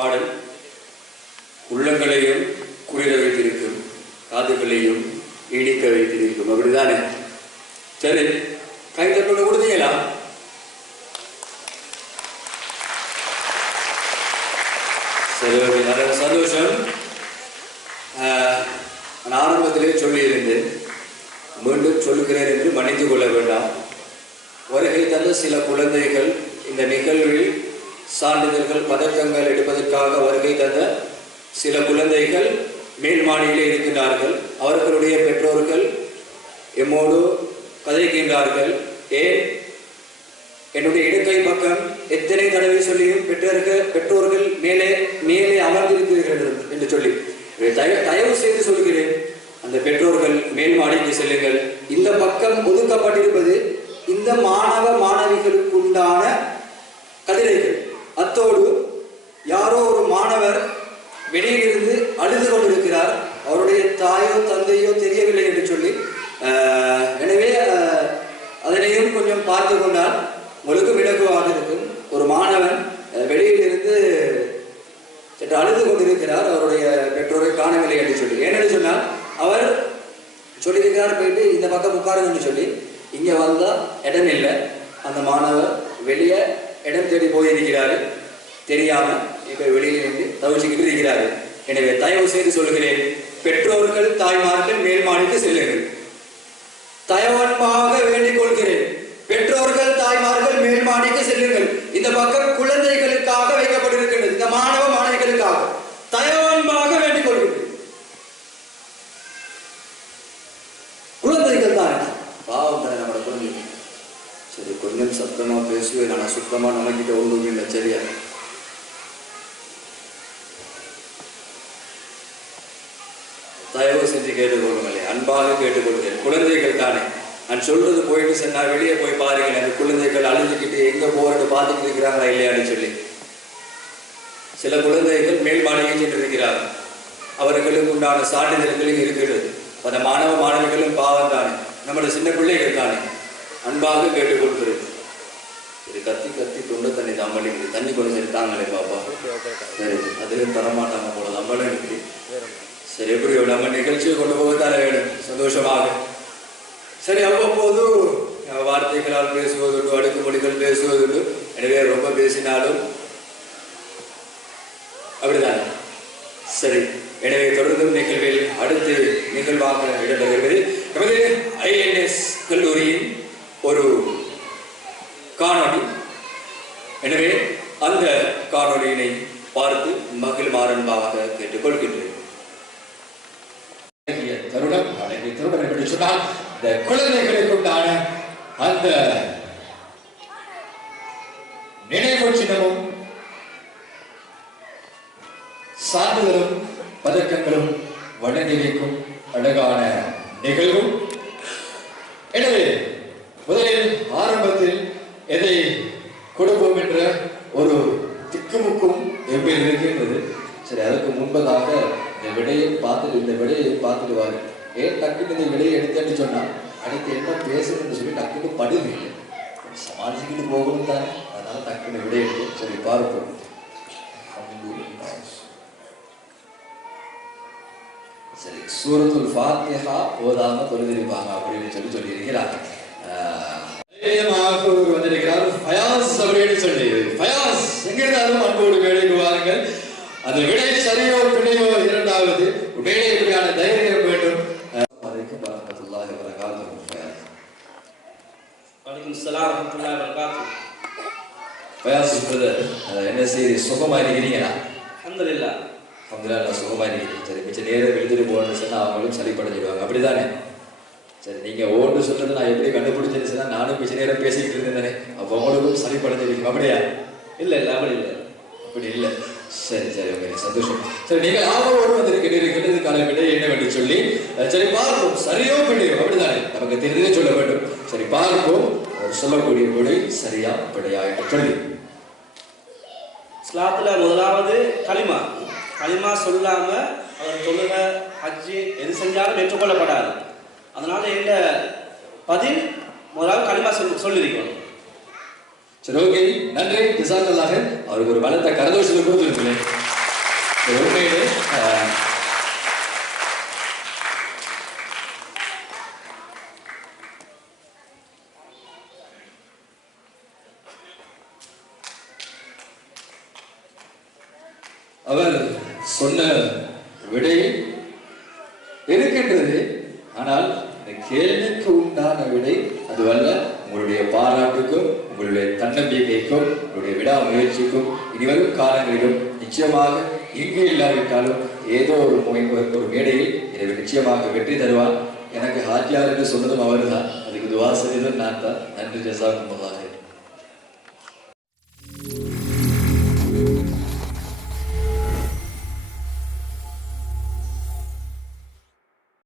பாடல் உள்ளங்களையும் குளிர வைத்திருக்கும், காதுகளையும் இடிக்க வைத்திருக்கும். அப்படிதானே? சரி, கைத்தட்டோட கொடுத்தீங்களா? சரி, ஓகே, நல்ல சந்தோஷம். நான் ஆரம்பத்திலே சொல்லியிருந்தேன், மீண்டும் சொல்லுகிறேன் என்று மன்னித்துக் கொள்ள வேண்டாம். வருகை தந்த சில குழந்தைகள் இந்த நிகழ்வில் சான்றிதழ்கள் பதக்கங்கள் எடுப்பதற்காக வருகை தந்த சில குழந்தைகள் மேல் மாடியிலே இருக்கின்றார்கள். அவர்களுடைய பெற்றோர்கள் எம்மோடு கதைக்கின்றார்கள். ஏன் என்னுடைய இடக்கை பக்கம் எத்தனை தடவை சொல்லியும் பெற்றோர்கள் மேலே மேலே அமர்ந்திருக்கிறீர்கள் என்று சொல்லி தயவு செய்து சொல்கிறேன், அந்த பெற்றோர்கள் மேல் மாடிக்கு செல்லுங்கள். இந்த பக்கம் ஒதுக்கப்பட்டிருப்பது இந்த மாணவ மாணவிகளுக்கு உண்டான கதிரைகள். அத்தோடு யாரோ ஒரு மாணவர் வெளியிலிருந்து அழுது கொண்டிருக்கிறார், அவருடைய தாயோ தந்தையோ தெரியவில்லை என்று சொல்லி. எனவே அதனையும் கொஞ்சம் பார்த்து கொண்டால் உங்களுக்கு விலகுவாக இருக்கும். ஒரு மாணவன் வெளியிலிருந்து சற்று அழுது கொண்டிருக்கிறார், அவருடைய பெற்றோரை காணவில்லை என்று சொல்லி. ஏனென்று சொன்னால் அவர் சொல்லியிருக்கிறார், போயிட்டு இந்த பக்கம் உட்காருங்கன்னு சொல்லி. இங்கே வந்தால் இடம் இல்லை, அந்த மாணவர் வெளியே இடம் தேடி போயிருக்கிறாரு, தெரியாமல் இப்போ வெளியில் நின்று தவிச்சுக்கிட்டு இருக்கிறாரு. எனவே தயவு செய்து சொல்லுகிறேன், பெற்றோர்கள் தாய்மார்கள் மேல் மாடிக்கு செல்லுங்கள். தயவன்பாக வேண்டிக் கொள்கிறேன், பெற்றோர்கள் தாய்மார்கள் மேல் மாடிக்கு செல்லுங்கள். இந்த பக்கம் குழந்தைகளுக்காக வைக்கப்பட்டிருக்கிறது, இந்த மாணவ மாணவிகளுக்காக தயவன்பாக வேண்டிக் கொள்கிறேன். குழந்தைகள் தான் பாவம் தானே நம்மளோட குழந்தைகள். சரி, கொஞ்சம் சத்தமா பேசுவேன், நான் சுத்தமா நமக்கிட்ட ஒன்றும் இல்லை. சரியா? தயவு செஞ்சு கேட்டுக்கொள்ளுங்களே, அன்பாக கேட்டுக்கொள்கிறேன். குழந்தைகள் தானே, நான் சொல்றது போயிட்டு சொன்னா வெளியே போய் பாருங்க, அந்த குழந்தைகள் அழுதுகிட்டு எங்க போறது பார்த்துட்டு இருக்கிறாங்களா இல்லையான்னு சொல்லி. சில குழந்தைகள் மேல் மாடியை சென்றிருக்கிறார்கள், அவர்களுக்கு உண்டான சான்றிதழ்களும் இருக்கிறது. அந்த மாணவ மாணவிகளும் பாவம் தானே, நம்மளோட சின்ன பிள்ளைகள் தானே, அன்பாக கேட்டுக்கொள்கிறது. சரி, கத்தி கத்தி தொண்டை தண்ணி தம்பளிக்குது, தண்ணி கொஞ்சம் சரி தாங்களே பாப்பா. சரி, அதுவும் தரமாட்டாங்க போல நம்மளும் இருக்கு. சரி, எப்படியோ நம்ம நிகழ்ச்சியை கொண்டு போகத்தானே வேணும் சந்தோஷமாக. சரி, அவ்வப்போது வார்த்தைகளால் பேசுவதுண்டு, அடுக்குமொழிகள் பேசுவதுண்டு. எனவே ரொம்ப பேசினாலும் அப்படிதானே. சரி, எனவே தொடர்ந்தும் நிகழ்வில் அடுத்து நிகழ்வாக இடம்பெறுகிறது நமது INS கல்லூரியின் ஒரு காணொளி. எனவே அந்த காணொளியினை பார்த்து மகிழ்மாறன்பாக கேட்டுக்கொள்கின்றேன். தருணம் அழகிய தருணம் என்று சொன்னால் இந்த குழந்தைகளுக்கு உண்டான அந்த நினைவு சின்னமும் சான்றிதழும் பதக்கங்களும் வழங்கி வைக்கும் அழகான நிகழ்வும். எனவே முதலில் ஆரம்பத்தில் எதை கொடுப்போம் என்ற ஒரு திக்குமுக்கும் எப்படி இருக்கின்றது. சரி, அதற்கு முன்பதாக இந்த விடையை பார்த்துட்டு வாரு. ஏன் டக்குன்னு இந்த விடையை எடுத்தேன்னு சொன்னா அடுத்து என்ன பேசுறதுன்னு சொல்லி டக்குன்னு படுவீங்க, சமாளிச்சுக்கிட்டு போகணும் தானே, அதனால டக்குன்னு விடை எடுத்து. சரி, பார்ப்போம். சரி, சூரத்துல் ஃபாத்திஹா ஓதாம தொழுதிருப்பாங்க அப்படின்னு சொல்லி இருக்கிறாங்க. வந்திருக்கிறார் ஃபயாஸ் அப்படின்னு சொல்லி. ஃபயாஸ் எங்கிருந்தாலும் அன்போடு வேலைக்கு வாருங்கள். அந்த விடை சரியோ பிழையோ இரண்டாவது வேலை எப்படியான தைரியம் வேண்டும். வலைக்கும் வரஹ்மத்துல்லாஹி வபரகாத்துஹு. வலைக்கும் ஸலாம் வரஹ்மத்துல்லாஹி வபரகாத்துஹு. ஃபயாஸ் பிரதர், என்ன செய்தி, சுகமா இருக்கிறீங்களா? அல்ஹம்துலில்லாஹ். அல்ஹம்துலில்லாஹ், சுகமா இருக்கிறீங்க. சரி, மிச்ச நேரம் எழுதிட்டு போகணும்னு சொன்னா அவங்களும் சளிப்படைஞ்சிடுவாங்க, அப்படிதானே? சரி, நீங்க ஓட்டு சொல்றது நான் எப்படி கண்டுபிடிச்சேன்னு சொன்னா நானும் மிச்ச நேரம் பேசிக்கிட்டு இருந்தேன், அப்போ அவங்களுக்கும் சளிப்படைஞ்சிருக்கீங்க, அப்படியா? இல்ல அப்படி இல்லை. அப்படி இல்லை. சரி சரி, ஓகே, சந்தோஷம். சரி, நீங்கள் ஆர்வம் வந்திருக்கிறீர்கள், இதுக்கான விடை என்னவென்று சொல்லி. சரி, பார்ப்போம், சரியோ பிழையோ, அப்படித்தானே நமக்கு தெரிந்தே சொல்ல வேண்டும். சரி, பார்ப்போம், சொல்லக்கூடிய விடை சரியா பிழையா என்று சொல்லி. இஸ்லாத்துல முதலாவது களிமா. களிமா சொல்லாம அவர் தொழுக ஹஜ்ஜி எது செஞ்சாலும் ஏற்றுக்கொள்ளப்படாது. அதனால இந்த பதில் முதலாவது களிமா சொல்லியிருக்கணும். சரி, ஓகே, நன்றி. ஜஸாக்கல்லாஹ். அவருக்கு ஒரு பலத்த கரதோஷத்தை கொடுத்துருக்கேன். உண்மையிலே அவர் சொன்ன விடை இருக்கின்றது. ஆனால் இந்த கேள்விக்கு உண்டான விடை அதுவல்ல. உங்களுடைய பாராட்டுக்கும், உங்களுடைய தன்னம்பிக்கைக்கும், உங்களுடைய விடாமுயற்சிக்கும் இனிவரும் காலங்களிலும் நிச்சயமாக இங்கு இல்லாவிட்டாலும் ஏதோ ஒரு மேடையில் இதை நிச்சயமாக வெற்றி தருவார். எனக்கு ஹாஜியார் என்று சொன்னதும் அவர் தான். அதுக்கு துவா செய்ததும் நான் தான். நன்றி. ஜஸாக்குமுல்லாஹ்.